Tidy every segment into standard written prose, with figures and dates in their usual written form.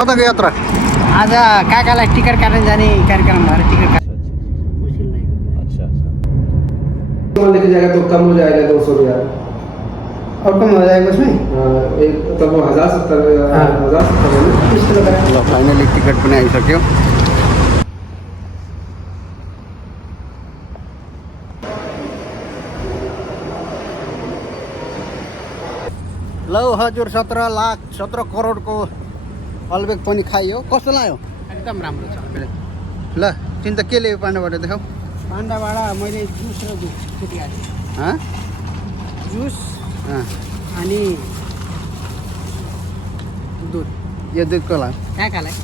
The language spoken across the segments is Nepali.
कताको यात्रा आज काकालाई टिकट काट्न जाने कार्यक्रम भएर टिकट अच्छा लेके जाएगा तो कम हो जाएगा 200 रुपया और कम हो जाएगा उसमें एक तब 1070 हाँ। 1070 30 किलो का ल फाइनली टिकट पनि आइसक्यो ल हजुर 17 करोडको अल्बेक पनि खाइयो कस्तो लाग्यो एकदम राम्रो छ ल चिन्ता के ल्यायो पाण्डाबाट देखाऊ पाण्डाबाट मैले जुस र दुध छुटिएको थिएँ हाँ जुस हाँ अनि दुध यो दुधको लाग्यो काकालाई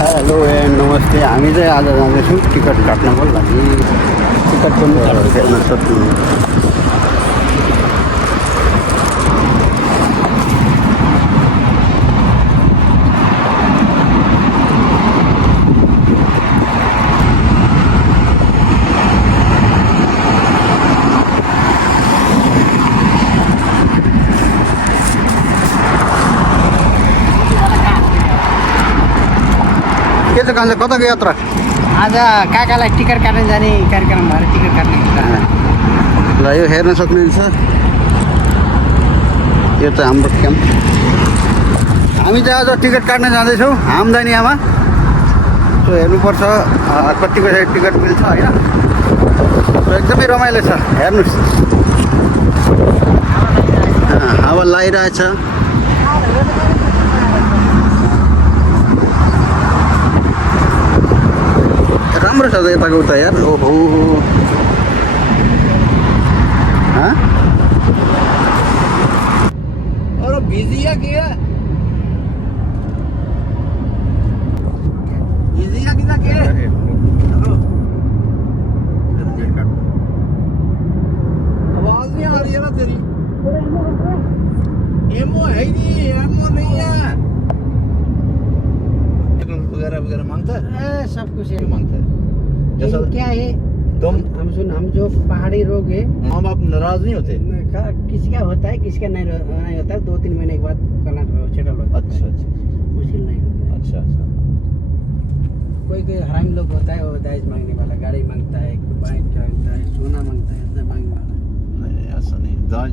हेलो एन्ड नमस्ते हामी चाहिँ आज जाँदैछौँ टिकट काट्नको लागि टिकट पनि हेर्न सक्नुहुन्छ के छ कान्छ कताको यात्रा आज काकालाई टिकट काट्न जाने कार्यक्रम भएर टिकट काट्ने ल यो हेर्न सक्नुहुन्छ यो चाहिँ हाम्रो क्याम्प हामी चाहिँ आज टिकट काट्न जाँदैछौँ हामदानियामा सो हेर्नुपर्छ कतिको चाहिँ टिकट मिल्छ होइन सो एकदमै रमाइलो छ हेर्नुहोस् हावा लागिरहेछ राम्रो छ त यताको उता यार ओहो हाँ और भिजिया किया भिजिया कितना के आवाज नहीं आ रही है ना तेरी एमओ है नहीं है वगैरह वगैरह मांगता है सब कुछ है क्यों मांगता है जैसा क्या है तुम हम जो पहाड़ी रोग है माँ बाप नाराज नहीं होते किसी का होता है किसी का नहीं होता है 2-3 महीने के बाद करना सेटल होता है अच्छा अच्छा मुश्किल नहीं होता है अच्छा अच्छा कोई हरामी लोग होता है वो दहेज मांगने वाला गाड़ी मांगता है बाइक मांगता है सोना मांगता है ऐसा मांगने वाला नहीं ऐसा नहीं दाज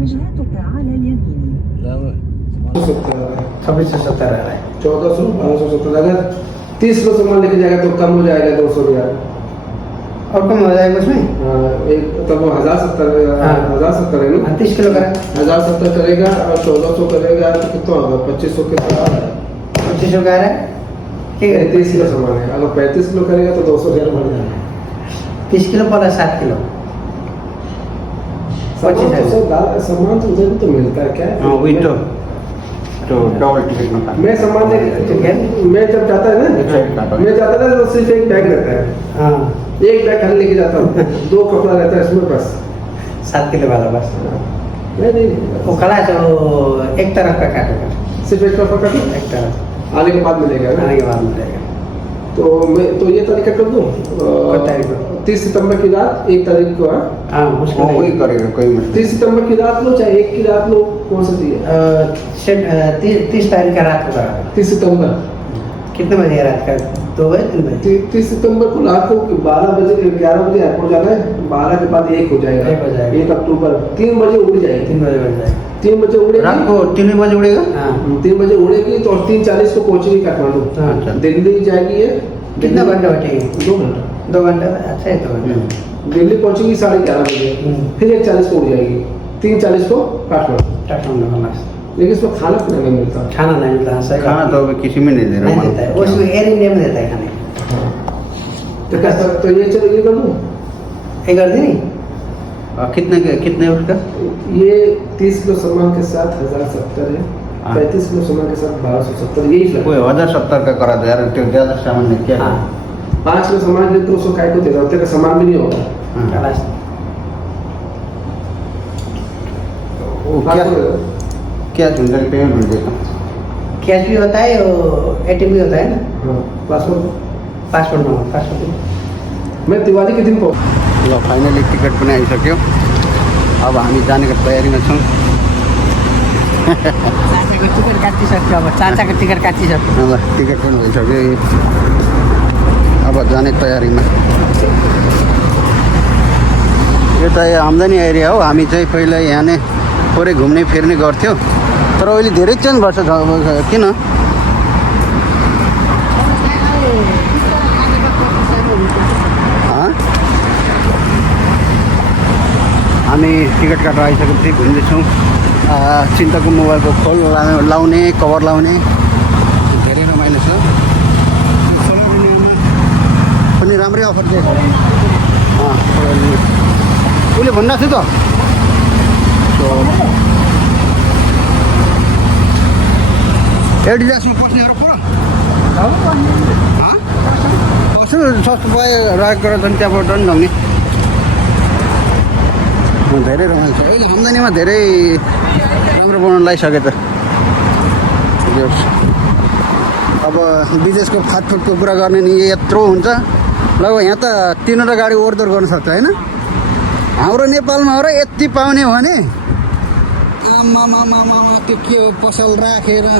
وجهتك على اليمين 2670 आ रहा है 1400 1570 अगर 30 किलो सामान लेके जाएगा तो कम हो जाएगा 200 रुपया और कम हो जाएगा उसमें एक तब 1070 हाँ। 1070 है ना 30 किलो का 1070 करेगा और 1400 करेगा तो कितना होगा 2500 के आ रहा है 2500 का आ रहा है ठीक है 30 किलो सामान है अगर 35 किलो करेगा तो 200 रुपया बढ़ जाएगा 30 किलो वाला 7 किलो सामान तो उधर भी तो मिलता है क्या हाँ वही तो डबल टिकट में मैं सामान लेके मैं जब जाता है ना मैं जाता था तो सिर्फ एक बैग रहता है हाँ एक बैग खाली लेके जाता हूँ 2 कपड़ा रहता है इसमें बस 7 किलो वाला बस नहीं वो खड़ा है तो एक तरफ का काटेगा सिर्फ एक कपड़ा काटूं एक तरफ आने के बाद मिलेगा ना आने के बाद मिलेगा तो मैं तो ये तरीका कर दूँ तारीख को? 30 सितंबर की रात 1 तारीख को है हाँ मुश्किल वही नहीं करेगा कोई मुश्किल 30 सितंबर की रात लो चाहे 1 की रात लो कौन सा चाहिए 30 तारीख का रात को करा 30 सितंबर कितने बजे है रात का 2 बजे 3 बजे 30 सितंबर को रात को 12 बजे 11 बजे एयरपोर्ट जाना है 12 के बाद 1 हो जाएगा 1 हो जाएगा। 1 अक्टूबर 3 बजे उड़ जाएगी 3 बजे बज जाएगा 3 बजे उड़ेगी रात को 3 बजे उड़ेगा हाँ 3 बजे उड़ेगी तो 3:40 को पहुंचेगी काठमांडू हाँ, अच्छा। दिल्ली जाएगी ये कितना घंटा बैठेगी 2 घंटा 2 घंटा अच्छा है 2 घंटा दिल्ली पहुंचेगी 11:30 बजे फिर 1:40 को उड़ जाएगी 3:40 को काठमांडू काठमांडू का बस लेकिन इसमें खाना पीना नहीं मिलता खाना नहीं मिलता है सही खाना तो अभी किसी में नहीं दे नहीं देता है वो रहा एयर इंडिया में देता है खाने तो कैसा तो ये चलो ये कर दूँ ये कर दी नहीं कितने उसका ये 30 किलो सामान के साथ 1070 है हाँ। 35 किलो सामान के साथ 1270 यही लगता कोई 1070 का करा दो यार तो ज्यादा सामान नहीं क्या हाँ 5 किलो सामान ले 200 काय को देगा उतने का सामान भी नहीं होगा हाँ। खलास वो क्या क्यास हुन्छ कि पेमेन्ट हुन्छ कैश भी होता है और एटीएम भी होता है ना पासपोर्ट पासपोर्ट में पासपोर्ट मैं दिवाली के दिन को ल फाइनली टिकट पनि आइसक्यो अब हामी जानेको तयारीमा छौँ चाचाको टिकट काटिसक्यो अब चाचाको टिकट काटिसक्यो ल टिकट पनि भइसक्यो अब जाने तयारीमा यो त आम्दानी एरिया हो हामी चाहिँ पहिला यहाँ नै थोरै घुम्ने फिर्ने गर्थ्यौँ तर अहिले धेरै चेन्ज भएको छ किन हामी टिकट काटेर आइसकेपछि घुम्दैछौँ चिन्ताको मोबाइलको खोल लाउने कभर लाउने धेरै रमाइलो छ पनि राम्रै अफर दिएको उसले भनिरहेको थियो त एडिडासमा पस्नेहरू पर सस्तो पाए राखेको गरेर झन् त्यहाँबाट पनि झन्ने धेरै रमाइलो छ अहिले आम्दानीमा धेरै राम्रो बनाउनु लगाइसक्यो त अब विदेशको फाटफुटको कुरा गर्ने नि यत्रो हुन्छ लगभग यहाँ त 3वटा गाडी ओहोरदोहोर गर्न सक्छ होइन हाम्रो नेपालमा हो र यति पाउने हो भने आमामामामा त्यो के हो पसल राखेर ल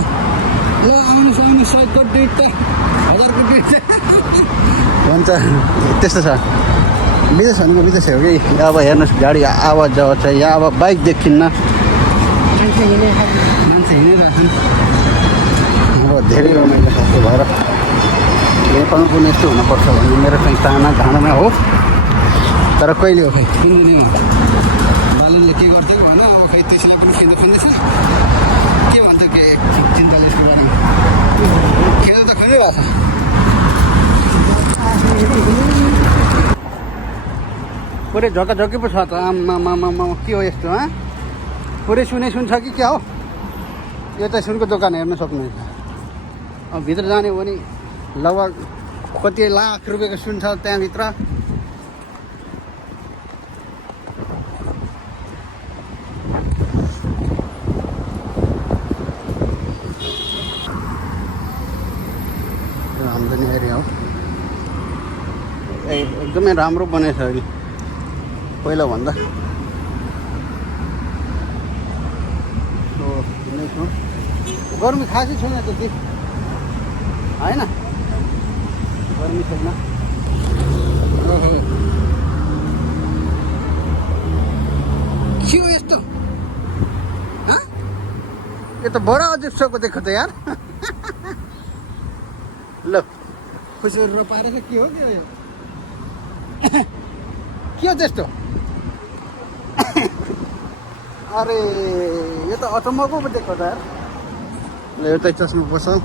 आउनुहोस् आउनुहोस् 100 को टिकट 1000 को टिकट भन्छ त्यस्तो छ विदेश भनेको विदेशै हो कि अब हेर्नुहोस् गाडी आवाज आउँछ यहाँ अब बाइक देखिन्न मान्छे हिँडिरहेछन् अब धेरै रमाइलो छ त्यो भएर नेपालमा पनि यस्तो हुनुपर्छ भन्ने मेरो चाहिँ चाहना धारणा हो तर कहिले हो खै किन्दिनँ बालनले के गर्थ्यो भन अब खै त्यसलाई पनि खेल्नु खोज्दैछ के भन्छ के चिन्ताले यसको बारेमा खेल्नु त खै भएको छ पुरै झक्काझक्की पो छ त आम्मामामा के हो यस्तो पुरै सुन छ कि क्या हो यो त सुनको दोकान हेर्न सक्नुहुन्छ अब भित्र जाने हो भने लगभग कति लाख रुपियाँको सुन छ त्यहाँभित्र आम्दानी एरिया हो एकदमै राम्रो बनेछ अहिले पहिला भन्दा गर्मी खासै छैन त्यति होइन गर्मी छैन के हो यस्तो यो त बडा अजिब सको देखो त यार ल खुसीहरू पाएर चाहिँ के हो के हो यो के हो त्यस्तो अरे यो त अचम्मको पो देख्छ त यार ल एउटै चस्मा पसल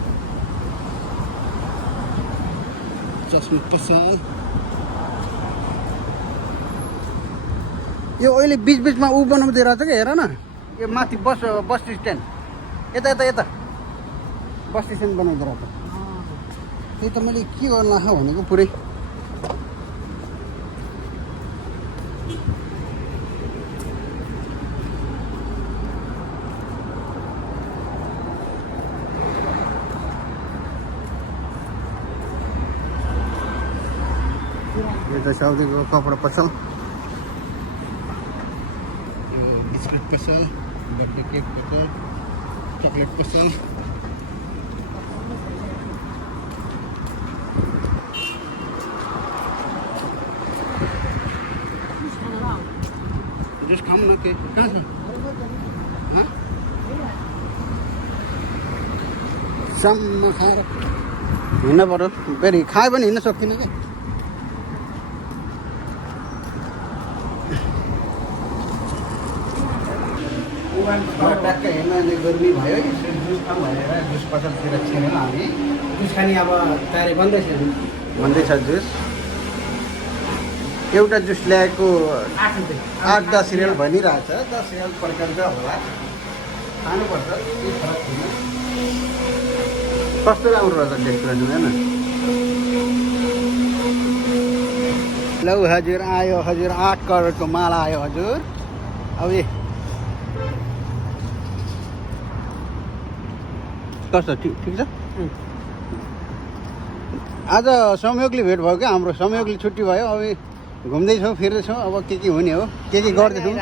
यो अहिले बिचबिचमा ऊ बनाउँदै रहेछ क्या हेर न यो माथि बस स्ट्यान्ड यता यता यता बस स्ट्यान्ड बनाउँदै रहेछ त्यही त मैले के गर्न भनेको पुरै यो त साउदीको कपडा पसल यो बिस्कुट पसल बर्थडे केक पसल चकलेट पसल जस खाऊँ न के कहाँ छ सम्म खाएर हिँड्न पर्यो फेरि खायो भने हिँड्न सक्दिनँ क्या ट्याक्कै हेर्न गर्मी भयो जुस खाऊँ भनेर जुस पसलतिर छिरेर हामी जुस खाने अब तयारी बन्दैछ भन्दैछ जुस एउटा जुस ल्याएको 8-10 रियल भनिरहेछ 10 रियल प्रकारको होला खानुपर्छ केही फरक छैन कस्तो राम्रो रहेछ डेकोरेसन होइन लौ हजुर आयो हजुर 8 करोडको माला आयो हजुर अब कस्तो ठिक छ आज संयोगले भेट भयो क्या हाम्रो संयोगले छुट्टी भयो अब घुम्दैछौँ फिर्दैछौँ अब के हुने हो के गर्दैछौँ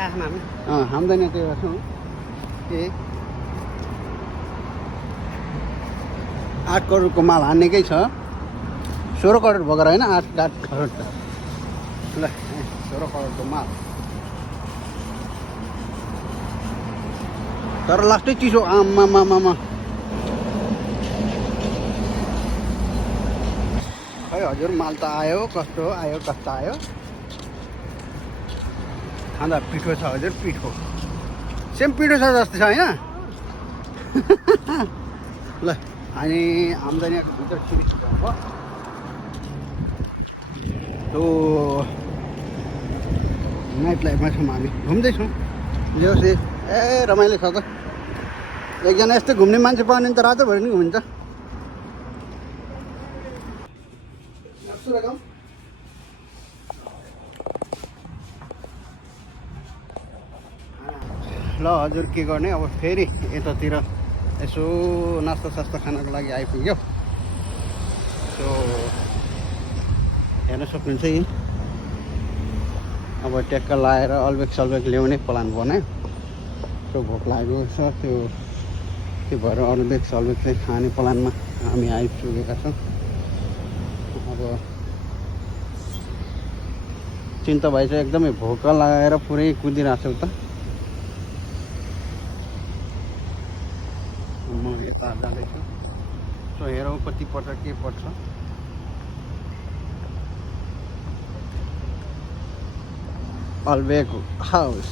आम्दानी त्यो गर्छौँ के 8 करोडको माल हान्नेकै छ 16 करोड भएर होइन 8 करोड ल 16 करोडको माल तर लास्टै चिसो आमामामा खै हजुर माल त आयो कस्तो आयो खाँदा पिठो छ हजुर पिठो सेम पिठो छ जस्तो छ होइन ल अनि आम्दानीको भित्र छिरिछिटो त्यो नाइट लाइफमा छौँ हामी घुम्दैछौँ ल्याउँछ ए रमाइलो छ त एकजना यस्तै घुम्ने मान्छे पाउने त रातोभरि नि घुमिन्छ ल हजुर के गर्ने अब फेरि यतातिर यसो नास्ता सास्ता खानको लागि आइपुग्यो सो हेर्न सक्नुहुन्छ यी अब ट्याक्क लाएर अल्बेक सल्बेक ल्याउने प्लान बनायो सो भोक लागेको छ त्यो भएर अल्बेक सल्बेक चाहिँ खाने प्लानमा हामी आइपुगेका छौँ अब चिन्ता भाइ चाहिँ एकदमै भोक लगाएर पुरै कुदिरहेको छ उता म यता जाँदैछु सो हेरौँ कति पर्छ के पर्छ अल्बेक हाउस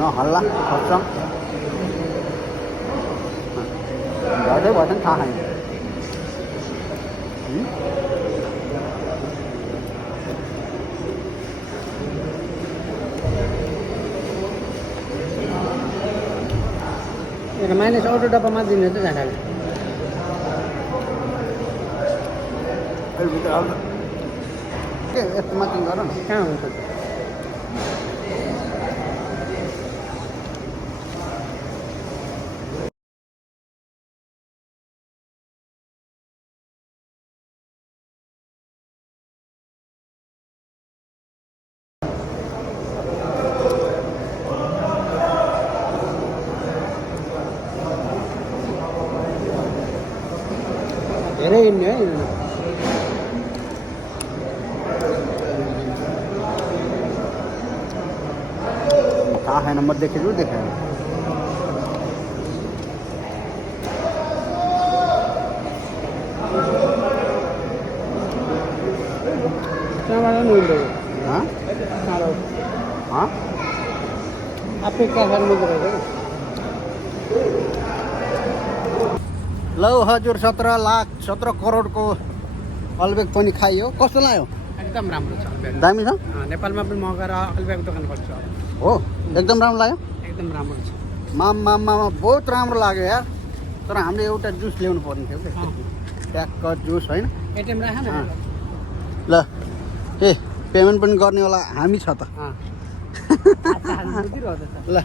नहल्ला खप्छ गर्दै भयो नि थाहा छैन माइनस अटो डब्बामा दिने त झाडाले के यस्तो माथि गर न कहाँ हुन्छ धेरै हिँड्ने है थाहा छैन म देखेछु देखाएँ त्यहाँबाट नि हिँड्दै आफै काठमाडौँ मात्रै रहेछ ल हजुर 17 करोडको अल्बेक पनि खाइयो कस्तो लाग्यो एकदम राम्रो छ दामी छ नेपालमा पनि मगाएर अल्बेक दोकान खोल्छ हो एकदम राम्रो लाग्यो एकदम राम्रो छ मामा बहुत राम्रो लाग्यो यार तर हामीले एउटा जुस ल्याउनु पर्ने थियो क्या ट्याक्क जुस होइन एटिएम राख न ल ए पेमेन्ट पनि गर्नेवाला हामी छ त ल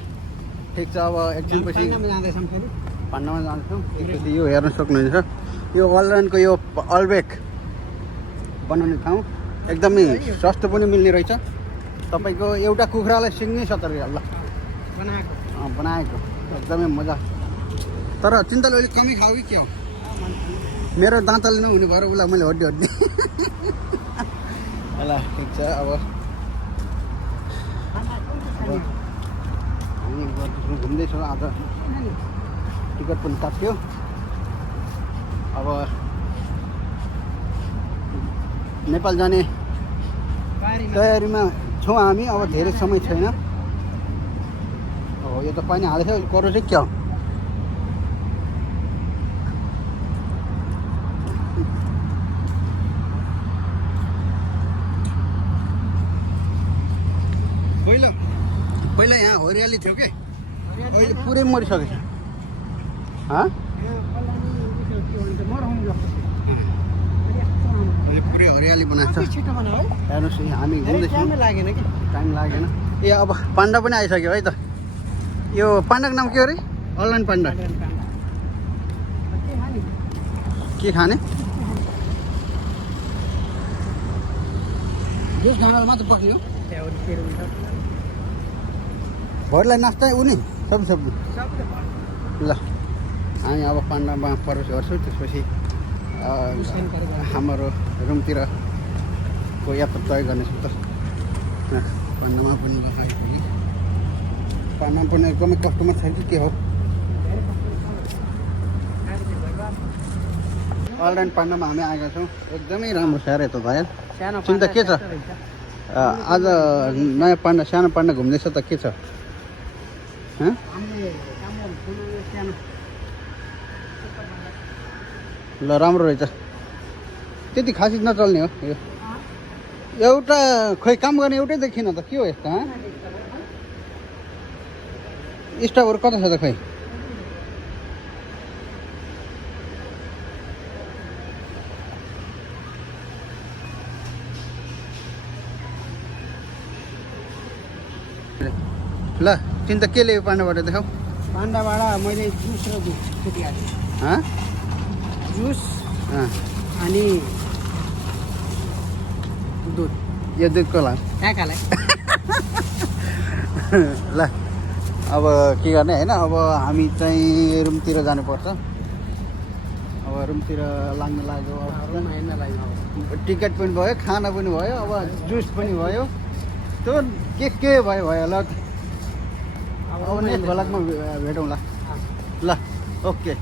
ठिक छ अब एकछिनपछि जाँदैछौँ फेरि पान्डामा जान्छौँ एकचोटि यो हेर्न सक्नुहुन्छ यो अनलाइनको यो अल्बेक बनाउने ठाउँ एकदमै सस्तो पनि मिल्ने रहेछ तपाईँको एउटा कुखुरालाई सिङ्गै 70 रुपियाँ ल बनाएको एकदमै मजा तर चिन्ताले अलिक कमी खाऊ कि के हो मेरो दाँतले नहुने भएर उसलाई मैले हड्डी ल ठिक छ अब हामी घुम्दैछौँ आज टिकट पनि काट्यो अब नेपाल जाने तयारीमा छौँ हामी अब धेरै समय छैन हो यो त पानी हालेको थियो करो चाहिँ क्या हो पहिला यहाँ हरियाली थियो कि अहिले पुरै मरिसकेको छ हाँ यो कल्लानी उसो के भन्छ मरहुङ जस्तो अहिले पुरै हरियाली बनाएको कति छ छिटो बनायो है हेर्नुहोस् है, हामी धेरै घुम्दैछौँ टाइमै लागेन कि टाइम लागेन ए अब पाण्डा पनि आइसक्यो है त यो पाण्डाको नाम के हो अरे अनलाइन पाण्डा के खाने के खाने जुस खानालाई मात्र पक्रियो त्यहाँ अरू के हुन्छ भरलाई नास्ता उनी सब्जी सब्जी सबै भयो ल हामी अब पाण्डामा प्रवेश गर्छौँ त्यसपछि हाम्रो रुमतिर को यात्रा तय गर्नेछौँ त पाण्डामा पनि लगाएकोले पाण्डामा पनि एकदमै कस्टमर छ कि के हो अनलाइन पाण्डामा हामी आएका छौँ एकदमै राम्रो छ अरे त भाइ सानो चिन्ता के छ आज नयाँ पाण्डा सानो पाण्डा घुम्दैछ त के छ हँ हामीले काम गर्नु सानो ल राम्रो रहेछ त्यति खासै नचल्ने हो यो एउटा खोइ काम गर्ने एउटै देखिन त के हो यस्तो हँ स्टपहरू कता छ त खोइ ल चिन्ता के ल्यायो पाण्डाबाट देखाऊ पाण्डाबाट मैले जुस र दुध त्यति हालेँ हँ जुस अँ अनि दुध यो दुधको ला कहाँ कहाँलाई ल अब के गर्ने होइन अब हामी चाहिँ रुमतिर जानुपर्छ अब रुमतिर लाग्नु लाग्यो रुममा हेर्न लाग्यो टिकट पनि भयो खाना पनि भयो अब जुस पनि भयो त्यो के भयो भयो ल अब नेक्स्ट भ्लगमा भेटौँला ल ओके